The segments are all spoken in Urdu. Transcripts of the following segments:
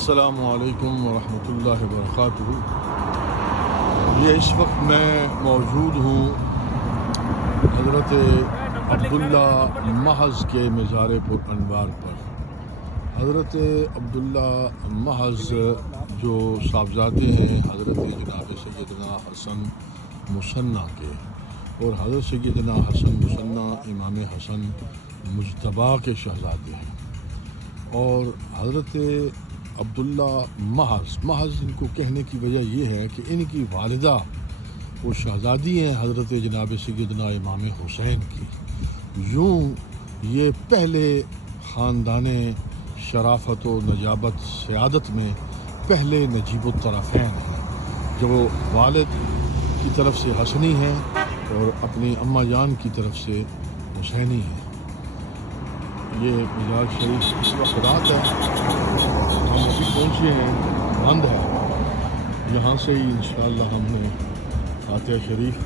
السلام علیکم ورحمۃ اللہ وبرکاتہ۔ یہ اس وقت میں موجود ہوں حضرت عبداللہ محض کے مزار پر انوار پر۔ حضرت عبداللہ محض جو صاحبزادے ہیں حضرت جناب سیدنا حسن مثنیٰ کے، اور حضرت سیدنا حسن مثنیٰ امام حسن مجتبیٰ کے شہزادے ہیں، اور حضرت عبداللہ محض ان کو کہنے کی وجہ یہ ہے کہ ان کی والدہ وہ شہزادی ہیں حضرت جناب سیدنا امام حسین کی۔ یوں یہ پہلے خاندان شرافت و نجابت سیادت میں پہلے نجیب الطرفین ہیں، جو والد کی طرف سے حسنی ہیں اور اپنی اماں جان کی طرف سے حسینی ہیں۔ یہ مزار شریف اس وقت رات ہے، ہم ابھی پہنچے ہیں، بند ہے۔ یہاں سے ہی انشاءاللہ ہم نے فاتحہ شریف،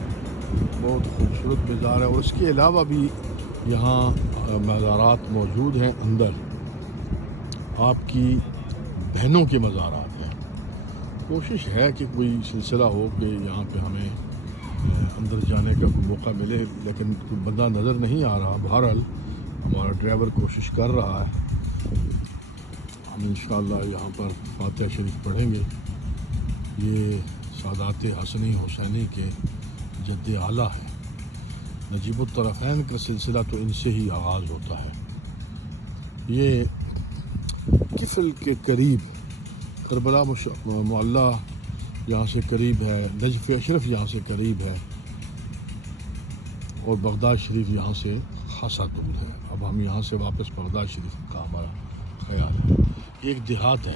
بہت خوبصورت مزار ہے، اور اس کے علاوہ بھی یہاں مزارات موجود ہیں اندر، آپ کی بہنوں کے مزارات ہیں۔ کوشش ہے کہ کوئی سلسلہ ہو کہ یہاں پہ ہمیں اندر جانے کا کوئی موقع ملے، لیکن کوئی بندہ نظر نہیں آ رہا۔ بہرحال ہمارا ڈرائیور کوشش کر رہا ہے۔ ہم انشاءاللہ یہاں پر فاتحہ شریف پڑھیں گے۔ یہ سادات حسنی حسینی کے جد اعلیٰ ہے۔ نجیب الطرفین کا سلسلہ تو ان سے ہی آغاز ہوتا ہے۔ یہ کفل کے قریب کربلا معلیٰ یہاں سے قریب ہے، نجف اشرف یہاں سے قریب ہے، اور بغداد شریف یہاں سے خاصا دور ہے۔ اب ہم یہاں سے واپس بغداد شریف کا ہمارا خیال ہے۔ ایک دیہات ہے۔